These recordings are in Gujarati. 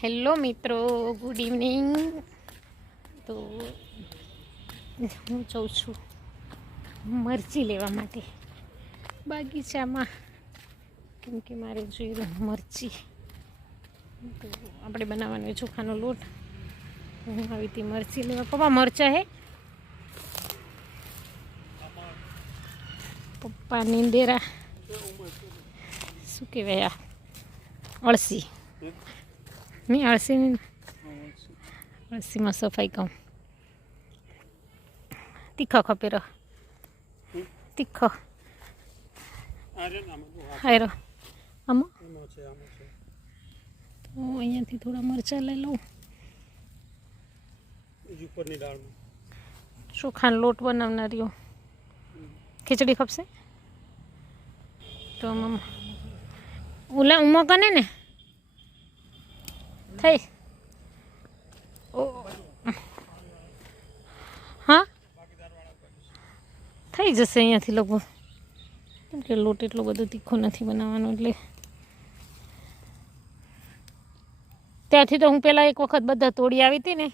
હેલો મિત્રો, ગુડ ઇવનિંગ. તો હું જઉં છું મરચી લેવા માટે બગીચામાં, કેમ કે મારે જોઈએ મરચી. તો આપણે બનાવવાનો ચોખાનો લોટ. હું આવી હતી મરચી લેવા. પપ્પા મરચા હે? પપ્પા નીંદેરા શું કહેવાય, અળસી નહીં, અળસી નહીં, અળસીમાં સફાઈ કામ. તીખો ખપેરો, તીખો હાયરો આમાં. તો અહીંયાથી થોડા મરચાં લઈ લઉં. ચોખાનો લોટ બનાવનારીઓ ખીચડી ખપશે તો ઓલા ઉમો કને ને થઈ. ઓ હા, થઈ જશે અહીંયાથી લગભગ, કેમ કે લોટ એટલો બધો તીખો નથી બનાવવાનો. એટલે ત્યાંથી તો હું પહેલાં એક વખત બધા તોડી આવી હતી ને.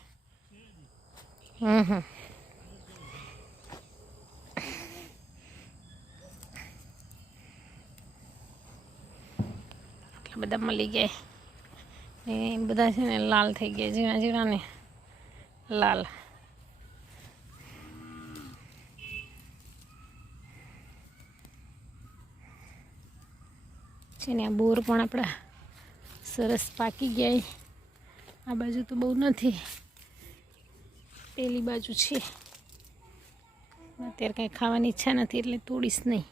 બધા મળી ગયા ને, બધા છે ને લાલ થઈ ગયા, ઝીણા ઝીણા ને લાલ. છે ને આ બોર પણ આપણા સરસ પાકી ગયા. આ બાજુ તો બહુ નથી, પેલી બાજુ છે. અત્યારે કાંઈ ખાવાની ઈચ્છા નથી એટલે તોડીશ નહીં.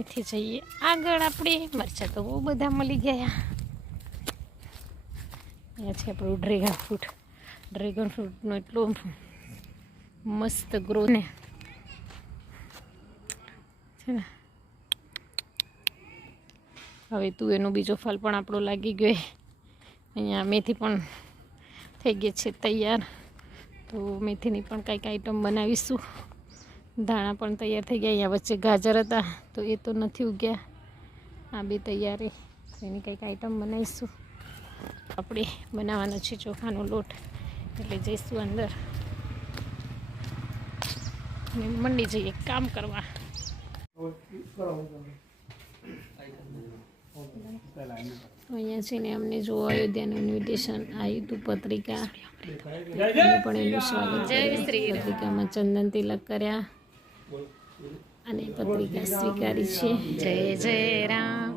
એથી જઈએ આગળ. આપણે મરચાં તો બહુ બધા મળી ગયા. અહીંયા છે આપણું ડ્રેગન ફ્રૂટ. ડ્રેગન ફ્રૂટનો એટલો મસ્ત ગ્રો ને છે ને. હવે તું એનો બીજો ફળ પણ આપણો લાગી ગયો. અહીંયા મેથી પણ થઈ ગઈ છે તૈયાર. તો મેથીની પણ કંઈક આઈટમ બનાવીશું. ધાણા પણ તૈયાર થઈ ગયા. અહીંયા વચ્ચે ગાજર હતા તો એ તો નથી ઉગ્યા. આ બી તૈયારી, એની કંઈક આઈટમ બનાવીશું. આપણે બનાવવાનો છે ચોખાનો લોટ, એટલે જઈશું અંદર અને મંડી જઈએ કામ કરવા. અહીંયા છે ને અમને જો અયોધ્યાનું ઇન્વિટેશન આવ્યું હતું, પત્રિકા. પણ એનું સ્વાગત. જય શ્રી પત્રિકામાં ચંદન તિલક કર્યા અને પત્રિકા સ્વીકારી છે. જય જય રામ,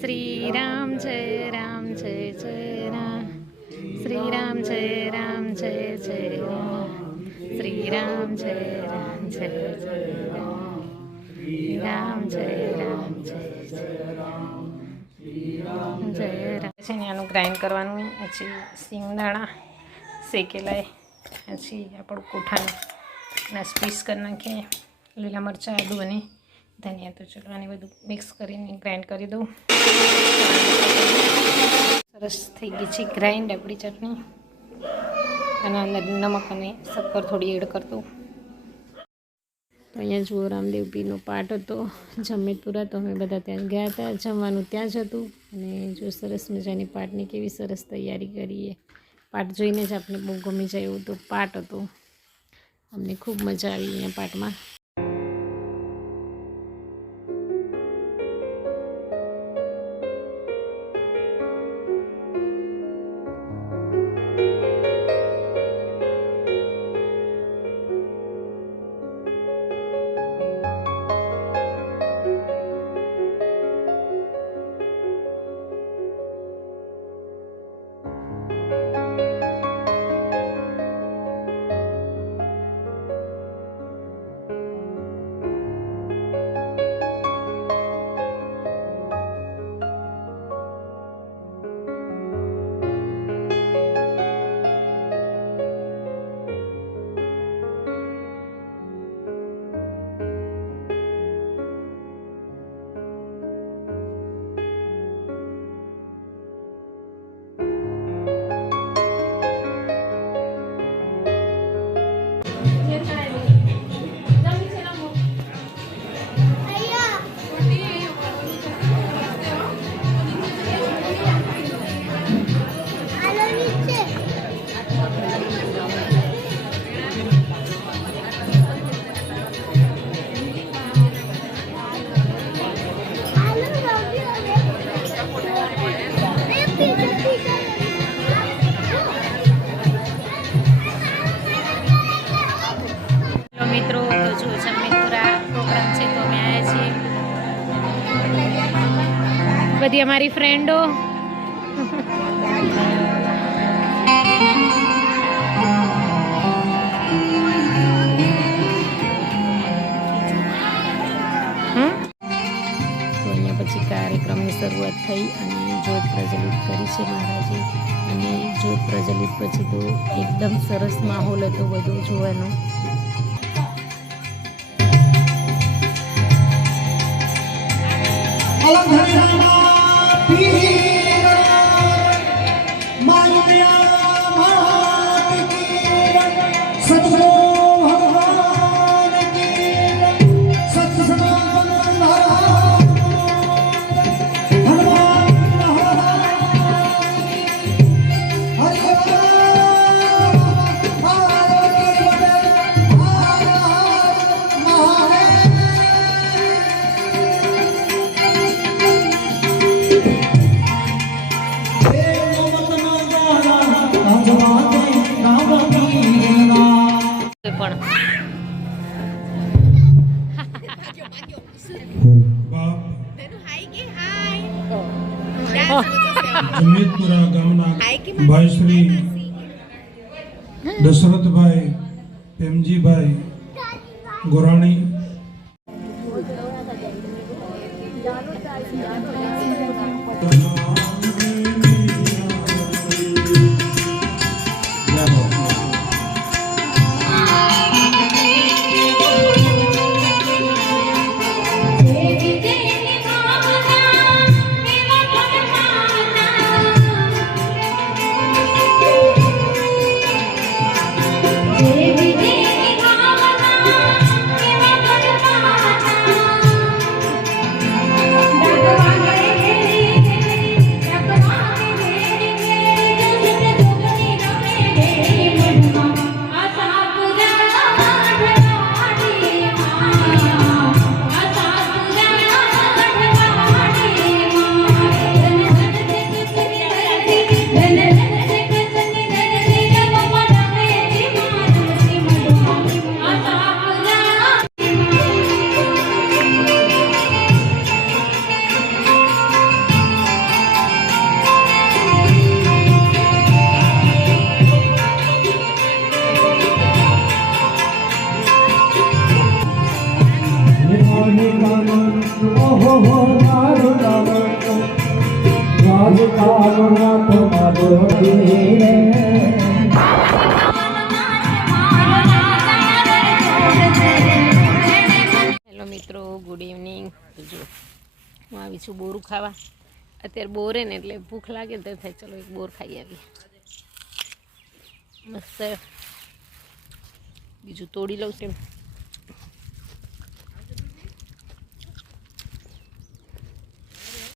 શ્રી રામ જય રામ, જય જય રામ, શ્રી રામ જય રામ, જય જય રામ, શ્રી રામ જય રામ, જય જય રામ, રામ જય રામ, જય જય રામ, જય રામ. છે ને આનું ગ્રાઇન્ડ કરવાનું. પછી સિંગદાણા શેકેલાય, પછી આપણું કોઠાના સ્પીસ કરી નાખીએ. લીલા મરચાં, આદુ અને ધનિયા. તો ચલો આને બધું મિક્સ કરીને ગ્રાઇન્ડ કરી દઉં. સરસ થઈ ગઈ છે ગ્રાઇન્ડ આપણી ચટણી. આના અંદર નમક અને શક્કર થોડી એડ કરી દઉં. તો અહીંયા જુઓ રામદેવ પીરનો પાઠ હતો જમેતુરા. તો અમે બધા ત્યાં ગયા હતા, જમવાનું ત્યાં જ હતું. અને જો સરસ મજાની પાઠની કેવી સરસ તૈયારી કરીએ. પાઠ જોઈને જ આપણે બહુ ગમી જાય એવું તો પાઠ હતો. અમને ખૂબ મજા આવી અહીંયા પાઠમાં. બધી અમારી ફ્રેન્ડો. પછી કાર્યક્રમની શરૂઆત થઈ અને જ્યોત પ્રજ્વલિત કરી છે મહારાજે. અને જ્યોત પ્રજ્વલિત પછી તો એકદમ સરસ માહોલ હતો બધો જોવાનો. જમીતપુરા ગામના ભાઈ શ્રી દશરથભાઈ પ્રેમજીભાઈ ગોરાણી હેલો મિત્રો, ગુડ ઇવનિંગ. જો હું આવી છું બોરું ખાવા. અત્યારે બોરે ને એટલે ભૂખ લાગે તો થાય ચલો એક બોર ખાઈ આવીએ. મસ્ત બીજું તોડી લઉં છું.